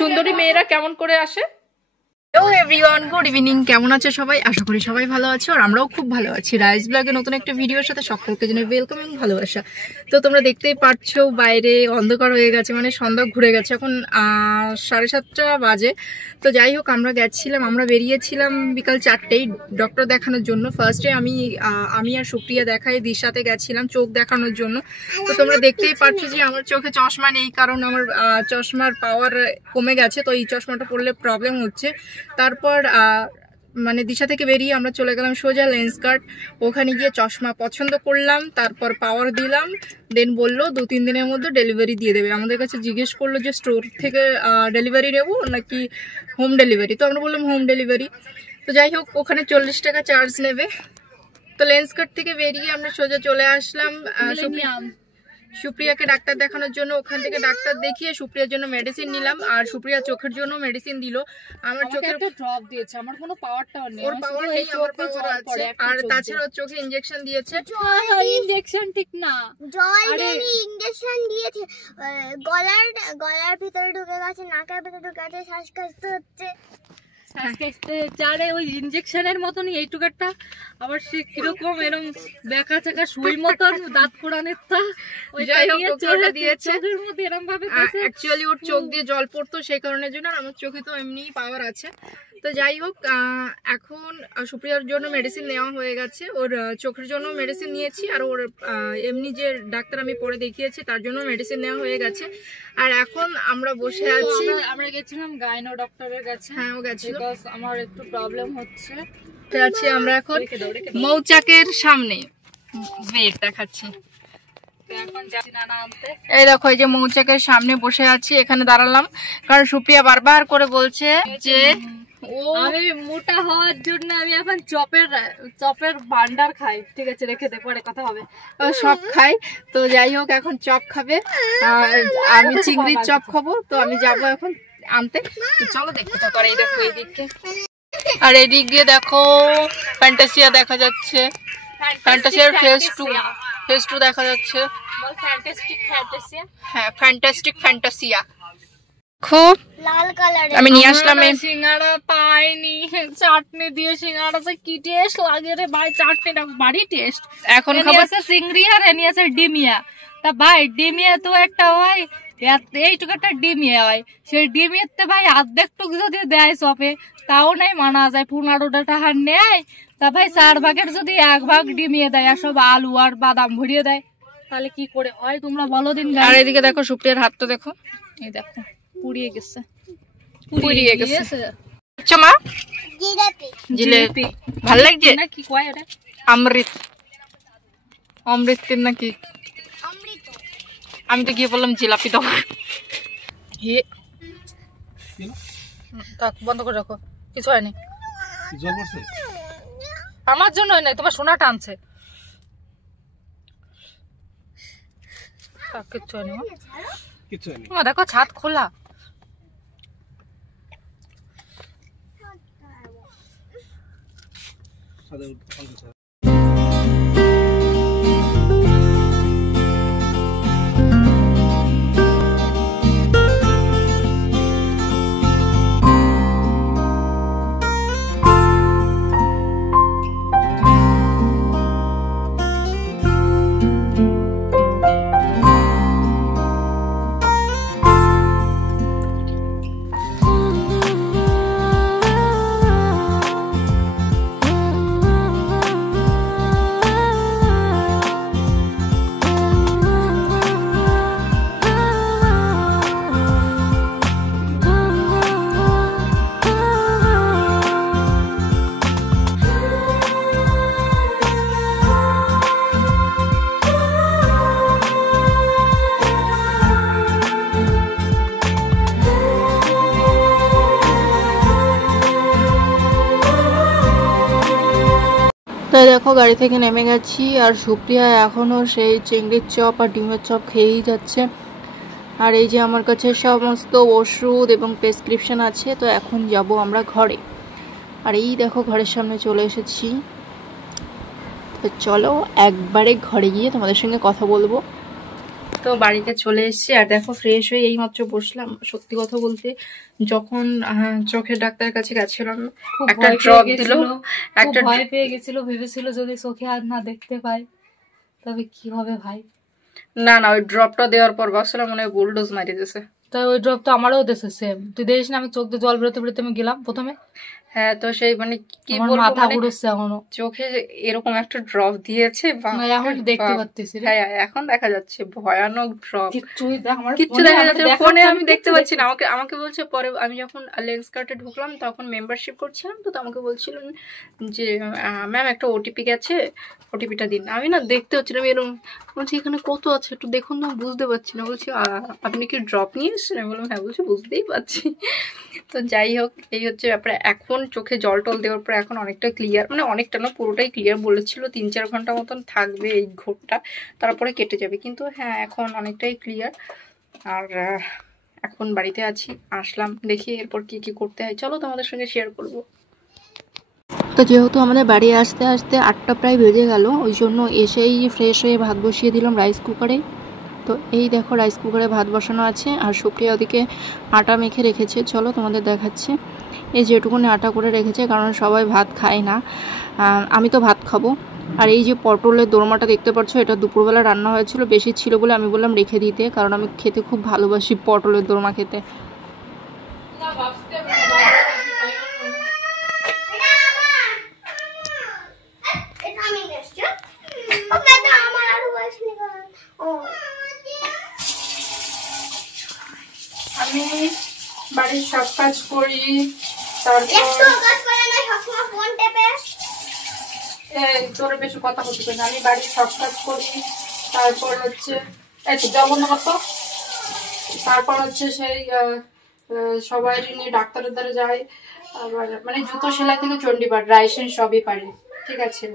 সুন্দরী মেয়েরা কেমন করে আসে। Hello everyone, good evening. কেমন আছে সবাই? আশা করি সবাই ভালো আছে, আর আমরাও খুব ভালো আছি। রাইস ব্লগে নতুন একটা ভিডিওর সাথে সকলকে জানাই ওয়েলকাম এবং ভালোবাসা। তো তোমরা দেখতেই পাচ্ছো বাইরে অন্ধকার হয়ে গেছে, মানে সন্ধ্যা ঘুরে গেছে। এখন 7:30 বাজে। তো যাই হোক, আমরা বেরিয়েছিলাম বিকাল 4টেই ডক্টর দেখানোর জন্য। ফার্স্টে আমি আর সুপ্রিয়া দেখাই দিশাতে গেছিলাম চোখ দেখানোর জন্য। তো তোমরা দেখতেই পাচ্ছ যে আমার চোখে চশমা নেই, কারণ আমার চশমার পাওয়ার কমে গেছে। তো এই চশমাটা পড়লে প্রবলেম হচ্ছে। তারপর মানে দিশা থেকে বেরিয়ে আমরা চলে গেলাম সোজা লেন্সকার্ট। ওখানে গিয়ে চশমা পছন্দ করলাম, তারপর পাওয়ার দিলাম। দেন বললো 2-3 দিনের মধ্যে ডেলিভারি দিয়ে দেবে। আমাদের কাছে জিজ্ঞেস করলো যে স্টোর থেকে ডেলিভারি নেবো নাকি হোম ডেলিভারি। তো আমরা বললাম হোম ডেলিভারি। তো যাই হোক, ওখানে 40 টাকা চার্জ নেবে। তো লেন্সকার্ট থেকে বেরিয়ে আমরা সোজা চলে আসলাম সুপ্রিয়াকে ডাক্তার দেখানোর জন্য। ওখান থেকে ডাক্তার দেখিয়ে সুপ্রিয়ার জন্য মেডিসিন নিলাম, আর সুপ্রিয়া চোখের জন্য মেডিসিন দিল। আমার চোখের ড্রপ দিয়েছে, আমার কোনো পাওয়ারটাও নেই, ওর পাওয়ার নেই, আমার পাওয়ার আছে। আর তাছাড়া ওর চোখে ইনজেকশন দিয়েছে। ইনজেকশন ঠিক না, জল দিয়ে ইনজেকশন দিয়েছে। গলার ভিতরে ঢুকে গেছে, নাকের ভিতরে ঢুকে গেছে, শ্বাসকষ্ট হচ্ছে। ওই ইনজেকশনের মতনই এইটুকারটা আবার সে কিরকম এরকম বেকা চাকা সুই মতন দাঁত কোড়ানের দিয়েছে। অ্যাকচুয়ালি ওর চোখ দিয়ে জল পড়তো, সেই কারণের জন্য। আমার চোখে তো এমনি পাওয়ার আছে। তো যাই হোক, এখন সুপ্রিয়ার জন্য মেডিসিন নেওয়া হয়ে গেছে। ওর চোখের জন্য মেডিসিন নিয়েছি, আর ওর এমনি যে ডাক্তার আমি পরে দেখিয়েছি তার জন্য মেডিসিন নেওয়া হয়ে গেছে। আর এখন আমরা বসে আছি। আমরা গেছিলাম গাইনো ডক্টরের কাছে। হ্যাঁ, ও গেছিল। আমার একটু প্রবলেম হচ্ছে। আছি আমরা এখন মৌচাকের সামনে, ওয়েট দেখাচ্ছি। এই দেখো, এই যে মৌচাকের সামনে বসে আছি। এখানে দাঁড়ালাম কারণ সুপ্রিয়া বারবার করে বলছে যে আমি মোটা হওয়ার জন্য আমি এখন চপের ভান্ডার খাই। ঠিক আছে, রেখে দে, পরে কথা হবে। সব খাই। তো যাই হোক, এখন চপ খাবে, আমি চিংড়ির চপ খাবো। তো আমি যাবো এখন আনতে। চলো দেখতে থাকো। আর এই দেখো এইদিকে, আর এদিক দিয়ে দেখো ফ্যান্টাসিয়া দেখা যাচ্ছে। ফ্যান্টাসিয়ার ফেস টু দেখা যাচ্ছে। হ্যাঁ, ফ্যান্টাস্টিক ফ্যান্টাসিয়া। খুব লাল কালারের আমি নিয়ে আসলাম। সিঙ্গাড়া পাইনি, চাটনি দিয়ে সিঙ্গাড়া কি টেস্ট লাগে রে ভাই। চাটনিটা বাড়ি টেস্ট। এখন খাবো চিংড়ি আর এনে আছে ডিমিয়া। তা ভাই ডিমিয়া তো একটা হয়, এইটুকু একটা ডিমিয়া হয়। সেই ডিমিয়াতে ভাই অর্ধেকটুক যদি দেয় চপে, তাও নাই মানা যায়। 15টা টাকা নেয়। তা ভাই 4 ভাগের যদি 1 ভাগ ডিমিয়ে দেয়, আর সব আলু আর বাদাম ভরিয়ে দেয়, তাহলে কি করে হয় তোমরা বলো দিন। আর এদিকে দেখো সুপ্রিয়ার হাতটা দেখো, এই দেখো পুড়িয়ে গেছে। আচ্ছা মা, জিলেপি ভাল লাগছে না? কি কয় ওটা? অমৃত নাকি? আমি তো গিয়ে বললাম জিলাপি দাও। বন্ধ করে রাখো, কিছু হয়নি। আমার জন্য নাই, তোমার সোনা টানছে। কিচ্ছু হয়নি। দেখো ছাদ খোলা। তাই দেখো গাড়ি থেকে নেমে গেছি, আর সুপ্রিয়া এখনো সেই চিংড়ির চপ আর ডিমের চপ খেয়েই যাচ্ছে। আর এই যে আমার কাছে সমস্ত ওষুধ এবং প্রেসক্রিপশন আছে। তো এখন যাব আমরা ঘরে। আর এই দেখো ঘরের সামনে চলে এসেছি। তো চলো একবারে ঘরে গিয়ে তোমাদের সঙ্গে কথা বলবো। তো বাড়িতে চলে এসেছি আর দেখো ফ্রেশ হয়ে এই মাত্র বসলাম। সত্যি কথা বলতে যখন চোখের ডাক্তারের কাছে গেছিলাম একটা ড্রপ দিল, একটা ভয় পেয়ে গেছিল, ভেবেছিল যদি চোখে আর না দেখতে পাই তবে কি হবে ভাই। না না, ওই ড্রপটা দেওয়ার পর বাসলা মনে হয় বুলডোজ মারি দিয়েছে। তাই ওই ড্রপ তো আমারও দিয়েছে সেম। তুই দেখিস না আমি চোখ দিয়ে জল বেরোতে বেরোতে আমি গেলাম প্রথমে। হ্যাঁ, তো সেই মানে কি বলবো, মাথা ঘুরছে এখনো। চোখে এরকম একটা ড্রপ দিয়েছে, এখন দেখতে পাচ্ছিস? হ্যাঁ এখন দেখা যাচ্ছে ভয়ানক ড্রপ। কিচ্ছু দেখা যাচ্ছে ফোনে, আমি দেখতে পাচ্ছি না। আমাকে বলছে পরে, আমি যখন লেন্স কার্টে ঢুকলাম তখন মেম্বারশিপ করছিলাম, তো আমাকে বলছিলেন যে ম্যাম একটা ওটিপি গেছে, ওটিপিটা দিন। আমি না দেখতে হচ্ছিলাম, এরকম বলছি এখানে কত আছে একটু দেখুন না, বুঝতে পারছি না। বলছি আপনি কি ড্রপ নিয়ে এসছেন? আমি বললাম হ্যাঁ। বলছি বুঝতেই পারছি। তো যাই হোক, এই হচ্ছে ব্যাপারে। এখন চোখে জল টল দেওয়ার পর এখন অনেকটা ক্লিয়ার, মানে অনেকটা না পুরোটাই ক্লিয়ার। বলেছিল 3-4 ঘন্টা মতন থাকবে এই ঘোরটা, তারপরে কেটে যাবে, কিন্তু হ্যাঁ এখন অনেকটাই ক্লিয়ার। আর এখন বাড়িতে আছি, আসলাম, দেখি এরপর কি কি করতে হয়, চলো তোমাদের সঙ্গে শেয়ার করব। তো যেহেতু আমাদের বাড়ি আসতে আসতে 8টা প্রায় বেজে গেল, ওই জন্য এসেই ফ্রেশ হয়ে ভাত বসিয়ে দিলাম রাইস কুকারে। তো এই দেখো রাইস কুকারে ভাত বসানো আছে, আর সুপ্রিয়া ওদিকে আটা মেখে রেখেছে, চলো তোমাদের দেখাচ্ছি। এই যেটুকুনি আটা করে রেখেছে, কারণ সবাই ভাত খায় না, আমি তো ভাত খাবো। আর এই যে পটলের দোরমাটা দেখতে পাচ্ছ, এটা দুপুরবেলা রান্না হয়েছিল, বেশি ছিল বলে আমি বললাম রেখে দিতে, কারণ আমি খেতে খুব ভালোবাসি পটলের দোরমা খেতে। আমি বাড়ির সব কাজ করি, তারপর তোর বেশি কথা বলতে পারি না, আমি বাড়ির সব কাজ করি, তারপর হচ্ছে তারপর হচ্ছে সেই সবাই নিয়ে ডাক্তারের দ্বারা যায়, আবার মানে জুতো সেলাই থেকে চণ্ডীপাঠ রাইসেন সবই পারি, ঠিক আছে।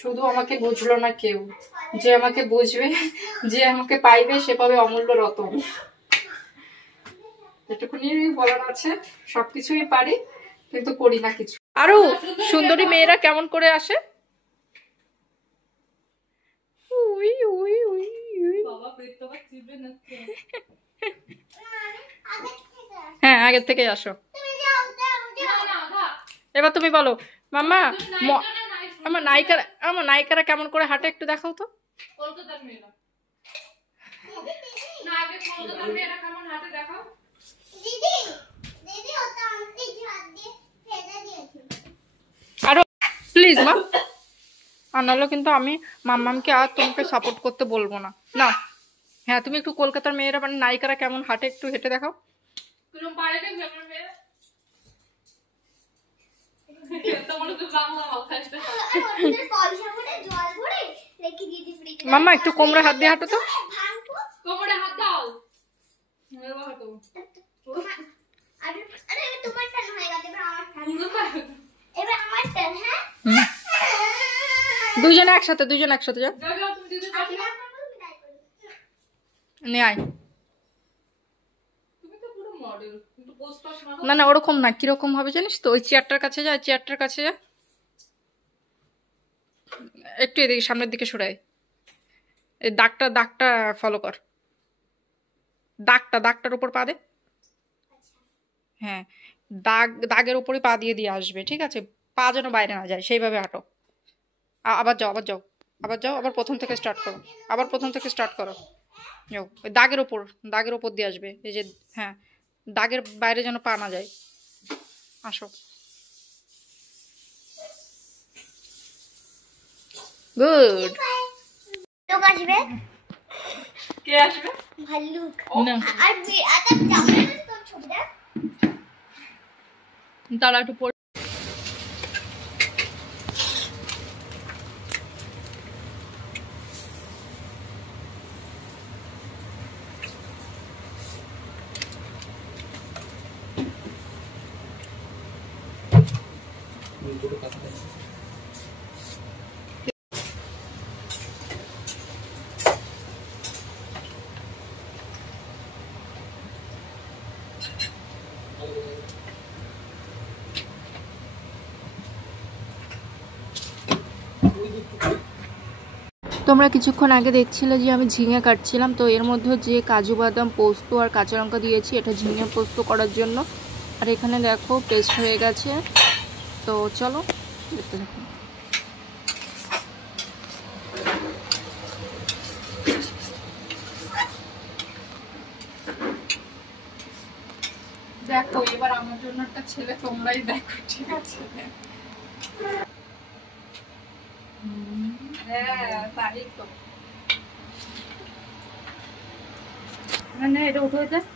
শুধু আমাকে বুঝলো না কেউ, যে আমাকে বুঝবে, যে আমাকে পাইবে সে পাবে অমূল্য রতন। যেটুকুনি বলার আছে, সবকিছুই পারি কিন্তু করি না কিছু। আরো সুন্দরী মেয়েরা কেমন করে আসে? হ্যাঁ আগের থেকে আসো। এবার তুমি বলো মাম্মা, আমার নায়িকারা কেমন করে হাঁটে একটু দেখাও তো। আরো প্লিজ মা, আর নাহলে কিন্তু আমি মাম্মামকে আর তোমাকে সাপোর্ট করতে বলবো না। না হ্যাঁ, তুমি একটু কলকাতার মেয়েরা মানে নায়িকারা কেমন হাঁটে একটু হেঁটে দেখাও। মাম্মা একটু কোমরে হাত দিয়ে হাঁটো তো। দুইজনে একসাথে যাও। আয় না না, ওরকম না, কিরকম হবে জানিস তো, ওই চেয়ারটার কাছে যা, চেয়ারটার কাছে যা, একটু এদিকে সামনের দিকে সরাই, এই দাগটা ফলো কর, দাগটার উপর পা দে। হ্যাঁ, দাগের উপরে পা দিয়ে আসবে, ঠিক আছে, পা যেন বাইরে না যায়, সেইভাবে হাঁটো। আবার যাও, আবার প্রথম থেকে স্টার্ট করো, যাও ওই দাগের উপর দিয়ে আসবে, এই যে হ্যাঁ, দাগের বাইরে যেন পা না যায়, আসো। গুড। লোক আসবে, কে আসবে? ভাল্লুক। দাঁড়া একটু পড়ে। তোমরা কিছুক্ষণ আগে দেখছিলে যে আমি ঝিঙে কাটছিলাম, তো এর মধ্যে যে কাজু বাদাম, পোস্ত আর কাঁচা লঙ্কা দিয়েছি এটা ঝিঙে পোস্ত করার জন্য। আর এখানে দেখো পেস্ট হয়ে গেছে, তো চলো দেখতে দেখো। দেখো এবার আমার জন্য একটা ছেলে তোমরাই দেখো, ঠিক আছে? হ্যাঁ তাই তো। মানে এটা উঠে যায়।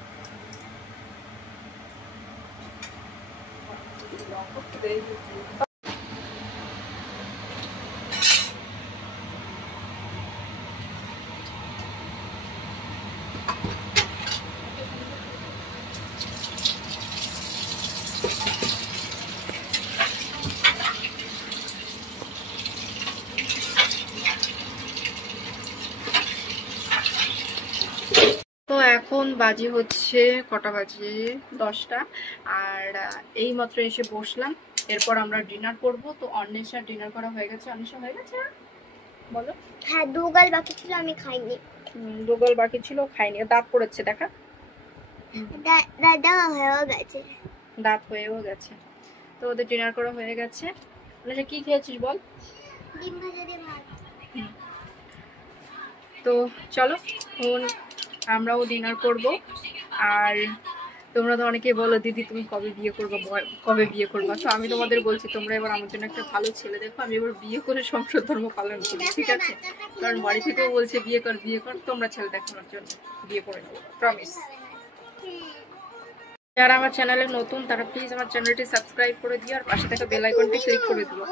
তো এখন বাজি হচ্ছে কটা বাজে? 10টা। আর এই মাত্র এসে বসলাম, এরপর আমরা ডিনার করব। তো অন্বেষার ডিনার করা হয়ে গেছে। অন্বেষা হয়ে গেছে বলো? হ্যাঁ, দুগাল বাকি ছিল, আমি খাইনি। দুগাল বাকি ছিল, খাইনি। দাঁত পড়েছে দেখা, দাদা হয়েও গেছে, দাঁত হয়েও গেছে। তো ওদের ডিনার করা হয়ে গেছে। অন্বেষা কি খেয়েছিস বল? ডিম ভাজা দিয়ে ভাত। তো চলো এখন আমরাও ডিনার করব। আর তোমরা তো অনেকেই বলো দিদি তুমি কবে বিয়ে করবে, কবে বিয়ে করবা। তো আমি তোমাদের বলছি তোমরা এবার আমার জন্য একটা ভালো ছেলে দেখো, আমি এবার বিয়ে করে সংসার ধর্ম পালন করি, ঠিক আছে? কারণ বাড়ি থেকেও বলছে বিয়ে কর বিয়ে কর, তোমরা ছেলে দেখানোর জন্য বিয়ে করে নেবো, প্রমিস। যারা আমার চ্যানেলে নতুন তারা প্লিজ আমার চ্যানেলটি সাবস্ক্রাইব করে দিও আর পাশে থাকা বেল আইকনটি ক্লিক করে দিও।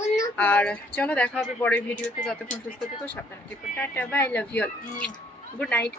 আর চলো দেখা হবে পরের ভিডিওতে, যতক্ষণ সুস্থ থেকো সাবধানে থেকো, tata bye, love you all, good night.